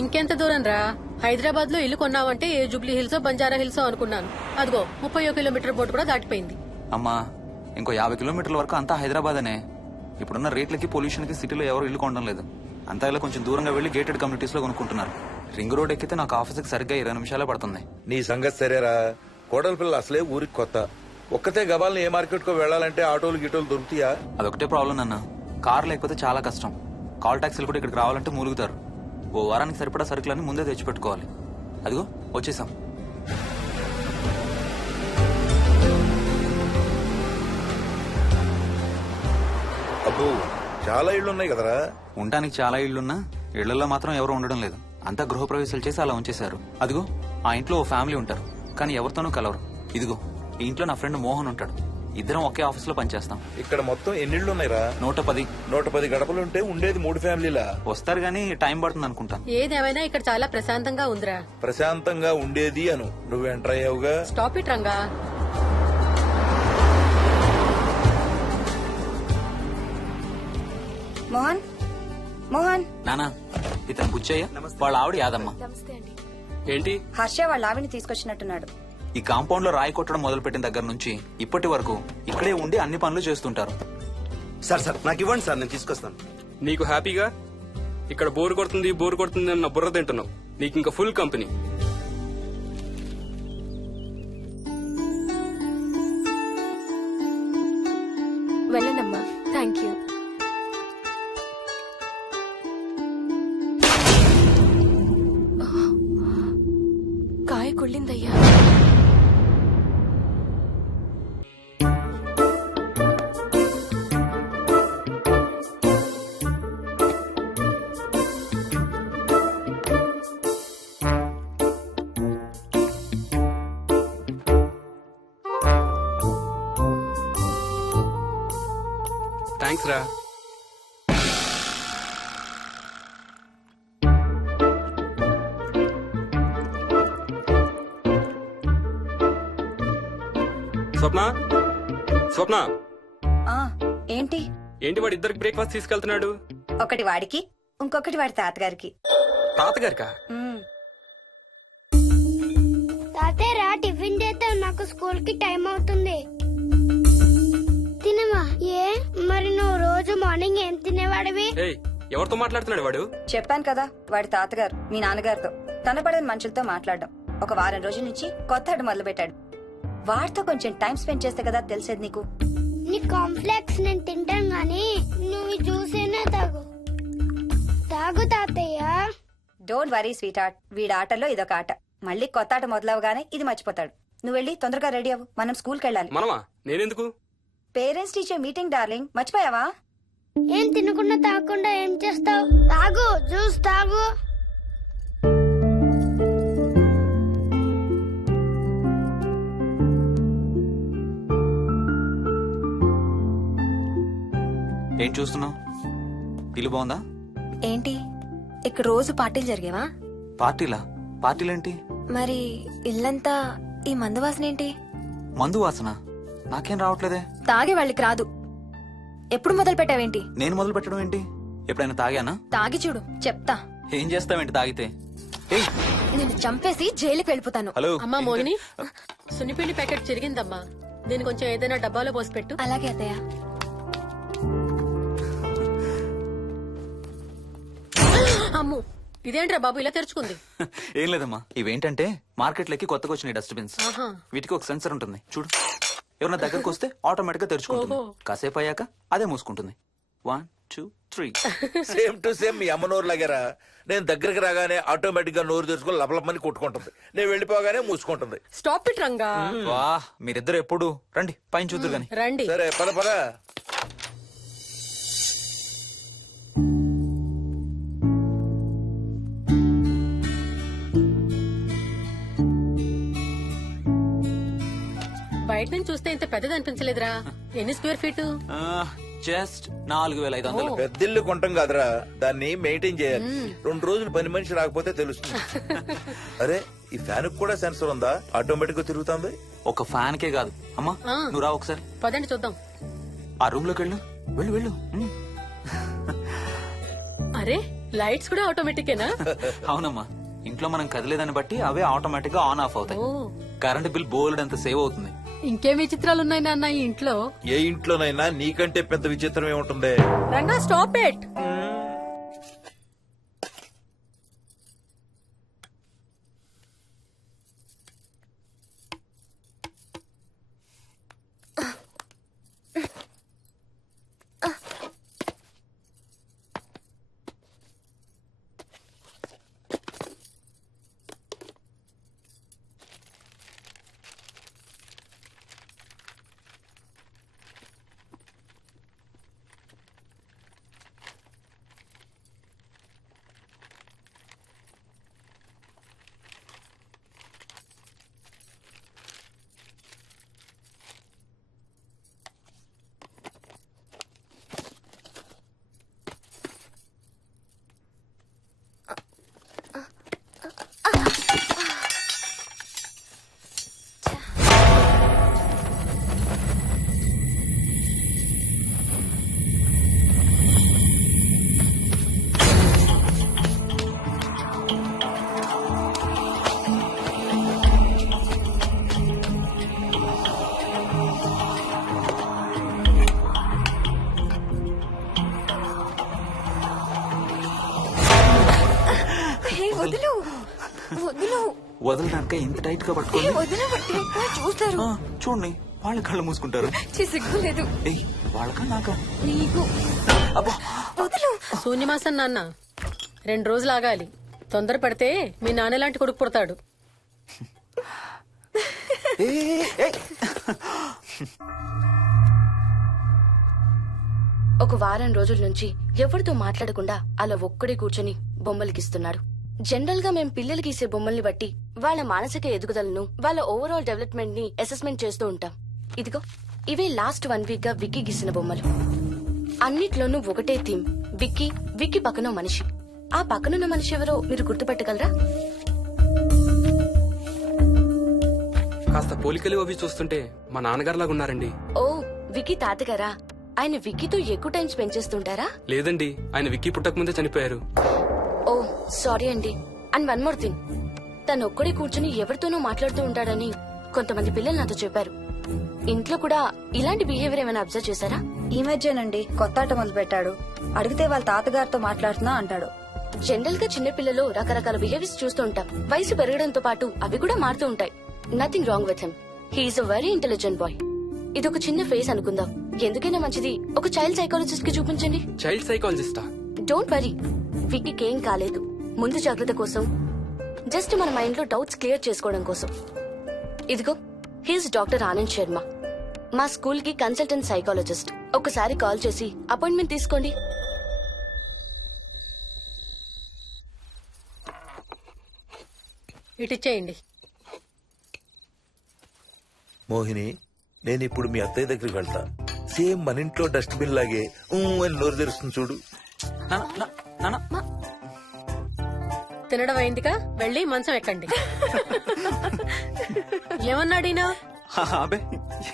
ఇంకెంత దూరం రా? హైదరాబాద్ లో ఇల్లు కొన్నావంటే ఏ జూబ్లీ హిల్స్ బంజారా హిల్స్ అనుకున్నాను. అదిగో 31 కిలోమీటర్ బోర్డు కూడా దాటిపోయింది. అమ్మా ఇంకో 50 కిలోమీటర్ల వరకు అంతా హైదరాబాద్ అనే. ఇప్పుడున్న రేట్లకి పొల్యూషన్ కి సిటీలో ఎవరు ఇల్లు కొనడం లేదు. అంతా ఇలా కొంచెం దూరంగా వెళ్లి గేటెడ్ కమ్యూనిటీస్ లో కొనుక్కుంటున్నారు. రింగ్ రోడ్ ఎక్కితే నాకు ఆఫీస్కి సరిగ్గా 20 నిమిషాలే పడుతుంది. నీ సంగతి సరేరా, కోడల పిల్ల అసలే ఊరికి కొత్త. ఒక్కతే గబాల్ని ఏ మార్కెట్ కో వెళ్లాలంటే ఆటోలు గిటోలు దొరుకుతాయా? అదొకటే ప్రాబ్లం అన్న. కార్ లేకపోతే చాలా కష్టం. కాల్ టాక్సీలు కూడా ఇక్కడికి రావాలంటే మూలుగుతారు. ఓ వారానికి సరిపడా సరుకులన్నీ ముందే తెచ్చిపెట్టుకోవాలి. అదిగో వచ్చేసాం. అబ్బో చాలా ఇళ్లున్నాయి కదరా. ఉండటానికి చాలా ఇళ్లున్నా ఇళ్లలో మాత్రం ఎవరు ఉండడం లేదు. అంతా గృహప్రవేశాలు చేసి అలా ఉంచేశారు. అదిగో ఆ ఇంట్లో ఓ ఫ్యామిలీ ఉంటారు, కానీ ఎవరితోనూ కలవరు. ఇదిగో ఈ ఇంట్లో నా ఫ్రెండ్ మోహన్ ఉంటాడు. ఇద్దరం ఒకే ఆఫీస్ లో పనిచేస్తాం. ఇక్కడ మొత్తం ఎన్నిళ్లున్నాయిరా? 110. 110 గడపలుంటే ఉండేది 3 ఫ్యామిలీలా. వస్తారు గానీ టైం పడుతుంది అనుకుంటా. ఏదేమైనా ఇక్కడ చాలా ప్రశాంతంగా ఉందిరా. ప్రశాంతంగా ఉండేది అను, నువ్వు ఎంటర్ అయ్యావుగా. Stop it Ranga. మోహన్ మోహన్ నానా ఇతను బుచ్చయ్య, వాళ్ళ ఆవిడ యాదమ్మ. ఏంటి? హర్ష వాళ్ళ ఆవిని తీసుకొచ్చినట్టున్నాడు. ఈ కాంపౌండ్ లో రాయి కొట్టడం మొదలుపెట్టిన దగ్గర నుంచి ఇప్పటి వరకు ఇక్కడే ఉండి అన్ని పనులు చేస్తుంటారు. సార్ నాకు ఇవ్వండి సార్, నేను తీసుకొస్తాను. నీకు హ్యాపీగా ఇక్కడ బోర్ కొడుతుంది అన్న బుర్ర తింటున్నావు. నీకు ఇంకా ఫుల్ కంపెనీ. వెళ్ళండమ్మా. Thank you. కాయ కుళ్ళిందయ్యా. థ్యాంక్స్ రా. స్వప్న ఆ ఏంటి? ఏంటి వాడు ఇద్దరికి బ్రేక్ఫాస్ట్ తీసుకెళ్తున్నాడు? ఒకటి వాడికి, ఇంకొకటి వాడి తాతగారికి. తాతగారికా? తాతయ్యరా టిఫిన్ చేద్దాం, నాకు స్కూల్ కి టైం అవుతుంది. తినమా? ఏ మరి నువ్వు రోజు మార్నింగ్ ఏం తినేవాడివి? ఏయ్, ఎవరితో మాట్లాడుతున్నాడు వాడు? చెప్పాను కదా, వాడి తాతగారు మీ నాన్నగారితో కనపడని మనుషులతో మాట్లాడడం. ఒక వారం రోజుల నుంచి కొత్త ఆట మొదలు పెట్టాడు. వాడితో కొంచెం టైం స్పెండ్ చేస్తే కదా తెలిసేది నీకు. నీ కాంప్లెక్స్ నేను తింటాను గానీ నువ్వు జ్యూసేనా తాగు. తాగు తాతయ్య. డోంట్ వరీ స్వీట్ హార్ట్, వీడి ఆటల్లో ఇదొక ఆట. మళ్ళీ కొత్త ఆట మొదలవగానే ఇది మర్చిపోతాడు. నువ్వు వెళ్ళి తొందరగా రెడీ అవ్వు, మనం స్కూల్కి వెళ్ళాలి. మనమా? నేనెందుకు? పేరెంట్స్ టీచర్ మీటింగ్ డార్లింగ్, మర్చిపోయావా? ఏం తినకుండా తాగకుండా ఏం చేస్తావు? తాగు, జ్యూస్ తాగు. ఏం చూస్తున్నావు? ఇల్లు బాగుందా? ఏంటి ఇక్కడ రోజు పార్టీలు జరిగేవా? పార్టీలేంటి? మరి ఇల్లంతా ఈ మందు వాసన ఏంటి? మందు వాసన నాకేం రావట్లేదే. తాగే వాళ్ళకి రాదు. ఎప్పుడు మొదలు పెట్టావేంటి? నేను మొదలు పెట్టడం ఏంటి? ఎప్పుడైనా తాగానా? తాగి చూడు, చెప్తా. ఏం చేస్తావేంటి తాగితే? ఏయ్, నేను చంపేసి జైలుకి వెళ్ళిపోతాను. హలో అమ్మా మోహిని, సున్నిపిండి ప్యాకెట్ చిరిగిందమ్మా. దీని కొంచెం ఏదైనా డబ్బాలో పోసి పెట్టు. అలాగే అత్తయ్య. అమ్ము, ఇదేంట్రా బాబు ఇలా తెరుచుకుంది? ఏం లేదమ్మా, ఇవేంటంటే మార్కెట్లోకి కొత్తగా వచ్చిన డస్ట్బిన్స్. ఆహా. వీటికి ఒక సెన్సర్ ఉంటుంది చూడు. ఎవరైనా దగ్గరకు వస్తే ఆటోమేటిక్ గా తెరుచుకుంటుంది. ఓహో. కాసేపు అయ్యాక అదే మూసుకుంటుంది. 1 2 3. సేమ్ టు సేమ్ మీ అమ్మ నోరు లాగారా. నేను దగ్గరికి రాగానే ఆటోమేటిక్ గా నోరు తెరుచుకొని లపలపని కొట్టుకుంటుంది. నేను వెళ్ళిపోగానే మూసుకుంటుంది. Stop it Ranga. వా, మీరిద్దరు ఎప్పుడు రండి పైన చూద్దరు గాని. రండి. సరే పద పద. బయట నుంచి చూస్తే ఇంత పెద్దది అనిపించలేదురా. ఎన్ని స్క్వేర్ ఫీట్? జస్ట్ 4500. పెద్దిల్లు కొంటాం కాదురా, దాన్ని మెయింటైన్ చేయాలి. 2 రోజులు పని మనిషి రాకపోతే తెలుస్తుంది. అరే ఈ ఫ్యాన్ కూడా సెన్సర్ ఉందా? ఆటోమేటిక్ గా తిరుగుతుంది. ఒక ఫ్యాన్ కే కాదు. అమ్మా నువ్వు రా ఒకసారి. పదండి చూద్దాం. ఆ రూమ్ లోకి వెళ్ళు. వెళ్ళు. అరే లైట్స్ కూడా ఆటోమేటికేనా? అవునమ్మా, ఇంట్లో మనం కదిలేదాన్ని బట్టి అవే ఆటోమేటిక్ గా ఆన్ ఆఫ్ అవుతాయి. ఓ, కరెంట్ బిల్ బోల్డ్ అంత సేవ్ అవుతుంది. ఇంకేం విచిత్రాలు ఉన్నాయి నాన్న ఈ ఇంట్లో? ఏ ఇంట్లోనైనా నీకంటే పెద్ద విచిత్రం ఏముంటుంది? Ranga stop it. వదులు వదులు వదలడానిక ఇంత టైట్ గా పట్టుకోండి. వదిన చూస్తారు. చూడండి, వాళ్ళ కళ్ళు మూసుకుంటారు. సిగ్గులేదు ఏయ్, వాళ్ళకా నాకా? నీకు. అబ్బా, వదులు. శూన్యమాసం నాన్న, 2 రోజులు ఆగాలి. తొందర పడితే మీ నాన్న లాంటి కొడుకు పుడతాడు. ఏయ్, ఏయ్. ఒక వారం రోజుల నుంచి ఎవరితో మాట్లాడకుండా అలా ఒక్కడే కూర్చొని బొమ్మలు గీస్తున్నాడు. జనరల్ గా మేం పిల్లలు గీసే బొమ్మల్ని బట్టి వాళ్ళ మానసిక ఎదుగుదలను, వాళ్ళ ఓవరాల్ డెవలప్మెంట్ ని అసెస్మెంట్ చేస్తూ ఉంటాం. ఇదిగో ఇవే లాస్ట్ 1 వీక్ గా విక్కీ గీసిన బొమ్మలు. అన్నిట్లోనూ ఒకటే థీమ్, విక్కీ, విక్కీ పక్కన మనిషి. ఆ పక్కనున్న మనిషి ఎవరో మీరు గుర్తుపట్టగలరా? కాస్త పోలికలు అవి చూస్తుంటే మా నాన్నగారులాగా ఉన్నారండి. ఓ, విక్కీ తాతగారా? ఆయన విక్కీతో ఎక్కువ టైం స్పెండ్ చేస్తుంటారా? లేదండి, ఆయన విక్కీ పుట్టక ముందే చనిపోయారు. ఓ సారీ అండి. అండ్ 1 మోర్ థింగ్, తను ఒక్కడే కూర్చుని ఎవరితోనో మాట్లాడుతూ ఉంటాడని కొంతమంది పిల్లలు నాతో చెప్పారు. ఇంట్లో కూడా ఇలాంటి బిహేవియర్ ఏమైనా అబ్జర్వ్ చేశారా? ఈ మధ్యనండి కొత్త ఆట మొదలు పెట్టాడు. అడిగితే వాళ్ళ తాతగారితో మాట్లాడుతున్నా అంటాడు. జనరల్ గా చిన్న పిల్లలు రకరకాల బిహేవియర్స్ చూస్తూ ఉంటాం. వయసు పెరగడంతో పాటు అవి కూడా మారుతూ ఉంటాయి. Nothing wrong with him. He is a very intelligent boy. ఇదొక చిన్న ఫేస్ అనుకుందాం. ఎందుకైనా మంచిది ఒక చైల్డ్ సైకాలజిస్ట్ కి చూపించండి. చైల్డ్ సైకాలజిస్టా? డోంట్ వరీ, విక్కీకి ఏం కాలేదు. ముందు జాగ్రత్త కోసం, జస్ట్ మన మైండ్ లో డౌట్స్ క్లియర్ చేసుకోవడం కోసం. ఇదిగో, హీస్ డాక్టర్ ఆనంద్ శర్మ, మా స్కూల్ కి కన్సల్టెంట్ సైకాలజిస్ట్. ఒకసారి కాల్ చేసి అపాయింట్మెంట్ తీసుకోండి. ఇటిచ్చేయండి. మోహిని, నేను ఇప్పుడు మీ అత్తయ్య దగ్గరికి వెళ్తా. సేమ్ మన ఇంట్లో డస్ట్ బిన్ లాగే అని నోరు తెరుస్తుంది చూడు. తినడం అయిందిగా, వెళ్ళి మంచం ఎక్కండి. ఏమన్నాడీనా? అబే,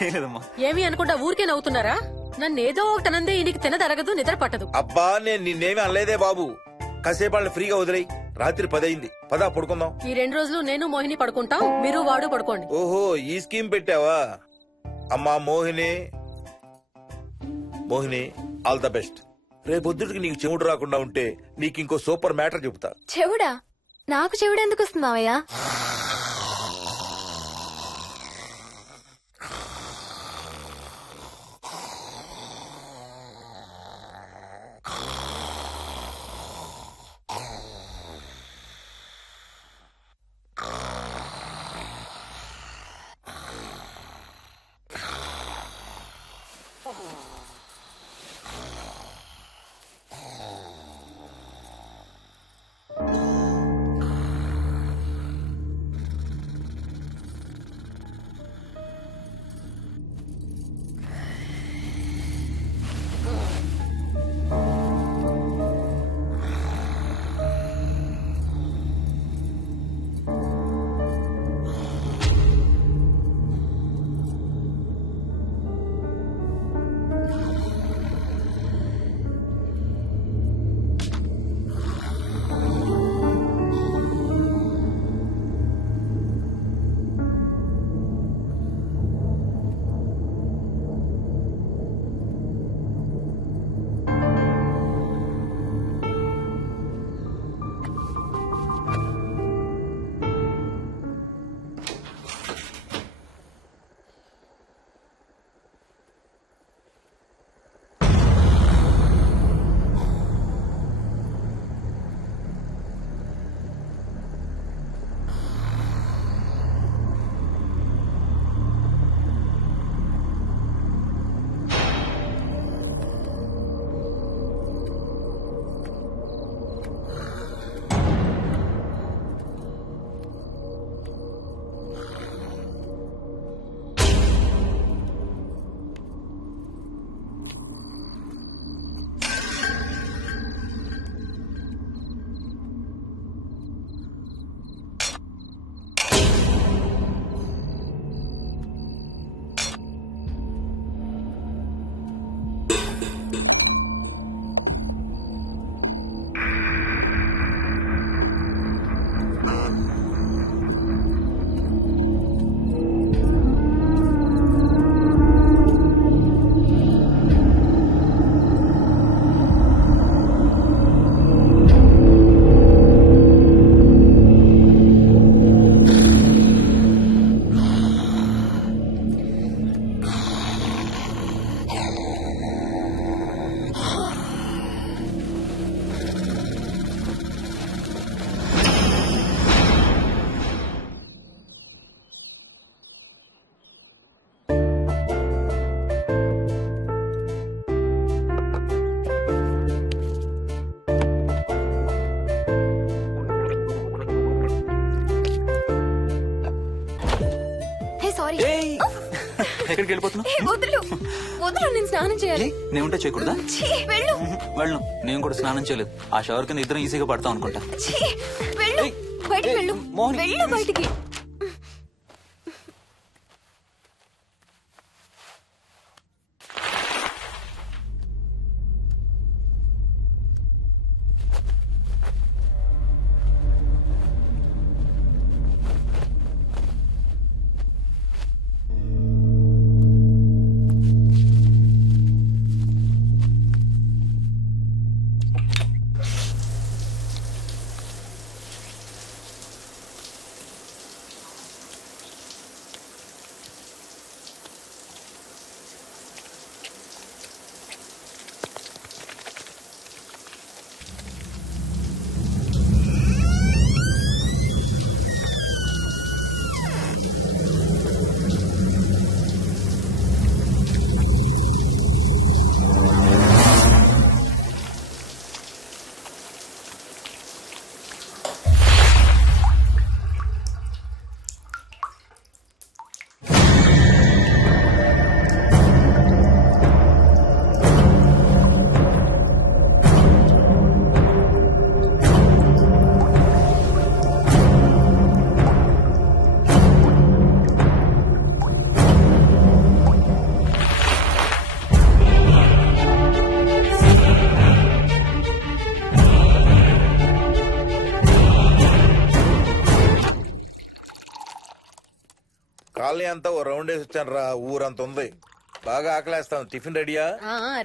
ఏం లేదమ్మా. ఏమి అనుకుంటా ఊరికే నవ్వుతున్నారా? నన్ను ఏదో ఒకటి అనందే ఈయనకి తినదరగదు, నిద్ర పట్టదు. అబ్బా, నేను నిన్నేమి అనలేదే బాబు. కాసేపు వాళ్ళని ఫ్రీగా వదిలేయి. రాత్రి 10 అయింది, పదా పడుకుందాం. ఈ 2 రోజులు నేను మోహిని పడుకుంటాం, మీరు వాడు పడుకోండి. ఓహో, ఈ స్కీమ్ పెట్టావా? అమ్మా Mohini, Mohini, all the best. రేపొద్దుటికి నీకు చెవుడు రాకుండా ఉంటే నీకు ఇంకో సూపర్ మ్యాటర్ చెబుతా. చెవుడా? నాకు చెవుడు ఎందుకు వస్తుంది మావయ్య? ఎక్కడికి వెళ్ళిపోతున్నావు? ఏ, వదులు వదులు, నేను స్నానం చేయాలి. నేను ఉంటే చేయకూడదా? ఛీ, వెళ్ళు. వెళ్ళను, నేను కూడా స్నానం చేయలేదు. ఆ షవర్ కింద ఇద్దరం ఈజీగా పడతాం అనుకుంటా. ఛీ, వెళ్ళు. ఏయ్, బయటికి ఏయ్, వెళ్ళు. మోహిని. వెళ్ళు బయటికి. కాలనీ అంతా ఓ రౌండ్ వేసి వచ్చాను రా. ఊరంత ఉంది. బాగా ఆకలేస్తాను. టిఫిన్ రెడీయా?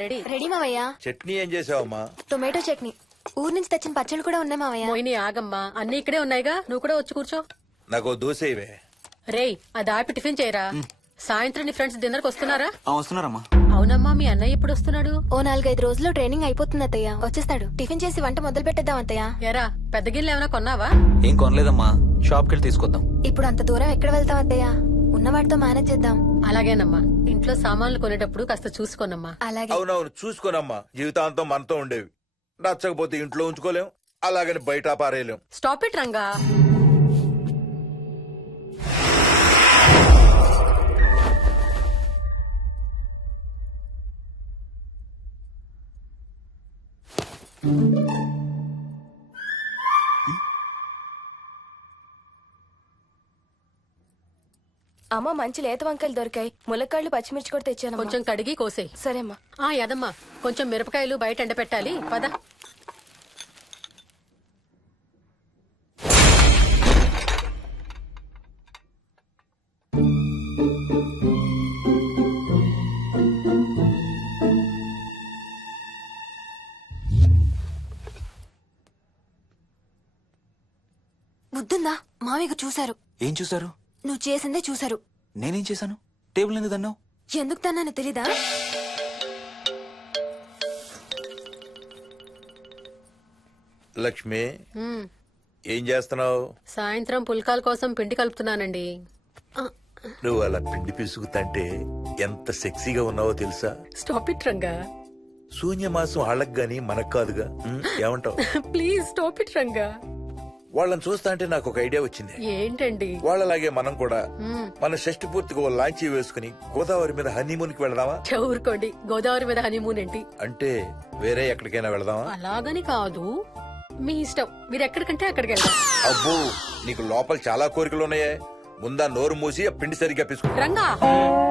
రెడీ. రెడీ మావయ్య. చట్నీ ఏం చేసావమ్మా? టొమాటో చట్నీ. ఊరు నుంచి తెచ్చిన పచ్చళ్ళు కూడా ఉన్నాయి మావయ్య. మోహిని ఆగమ్మా, అన్ని ఇక్కడే ఉన్నాయిగా, నువ్వు కూడా వచ్చి కూర్చో. నాకు ఓ దోశ ఇవే. రేయ్, అది ఆపి టిఫిన్ చేయరా. సాయంత్రం నీ ఫ్రెండ్స్ డిన్నర్ కి వస్తున్నారా? వస్తున్నారమ్మా. అవునమ్మా, మీ అన్నయ్య ఎప్పుడు వస్తున్నాడు? ఓ 4-5 రోజుల్లో ట్రైనింగ్ అయిపోతుంది అత్తయ్య. వచ్చేస్తాడు. టిఫిన్ చేసి వంట మొదలు పెట్టేద్దాం అత్తయ్య. ఎరా, పెద్ద గిన్నెలు ఏమైనా కొన్నావా? ఏం కొనలేదమ్మా, షాప్ కెళ్ళి తీసుకొద్దాం. ఇప్పుడు అంత దూరం ఎక్కడ వెళ్తాం అత్తయ్య? ఉన్న వాటితో మేనేజ్ చేద్దాం. అలాగేనమ్మా, ఇంట్లో సామాన్లు కొనేటప్పుడు కాస్త చూసుకోనమ్మా. అలాగే. అవునవును, చూసుకోనమ్మా. జీవితాంతం మనతో ఉండేవి. నచ్చకపోతే ఇంట్లో ఉంచుకోలేం, అలాగని బయట పారేయలేం. Stop it Ranga. అమ్మ, మంచి లేత వంకాయలు దొరికాయి. ములక్కాళ్ళు, పచ్చిమిర్చి కూడా తెచ్చాను. కొంచెం కడిగి కోసేయ్. సరేమ్మా. యదమ్మా, కొంచెం మిరపకాయలు బయట ఎండపెట్టాలి. పద. బుద్ధుందా? మామయ్య చూశారు. ఏం చూసారు? నువ్వు చేసిందే చూశారు. నేనేం చేశాను? టేబుల్ ఎందుకు దన్నావు? ఎందుకు తన్నాను తెలీదా? లక్ష్మి, ఏం చేస్తున్నావు? సాయంత్రం పుల్కాల కోసం పిండి కలుపుతున్నానండి. నువ్వు అలా పిండి పిసుకుతంటే ఎంత సెక్సీగా ఉన్నావో తెలుసా? Stop it Ranga. శూన్యమాసం వాళ్ళకి గాని మనకు కాదుగా. ఏమంటావు? Please stop it Ranga. వాళ్ళని చూస్తా అంటే నాకు ఒక ఐడియా వచ్చింది. ఏంటండి? వాళ్ళలాగే మనం కూడా మన షష్టి పూర్తిగా ఓ లాంచీ వేసుకుని గోదావరి మీద హనీమూన్ కి వెళదామా? ఊరుకోండి, గోదావరి మీద హనీమూన్ ఏంటి? అంటే వేరే ఎక్కడికైనా వెళదామా? అలాగని కాదు, మీ ఇష్టం. మీరు ఎక్కడికంటే అక్కడికి వెళ్దాం. అబ్బో, నీకు లోపల చాలా కోరికలు ఉన్నాయే. ముందా నోరు మూసి ఆ పిండి సరిగ్గా పిసుకు. రంగా.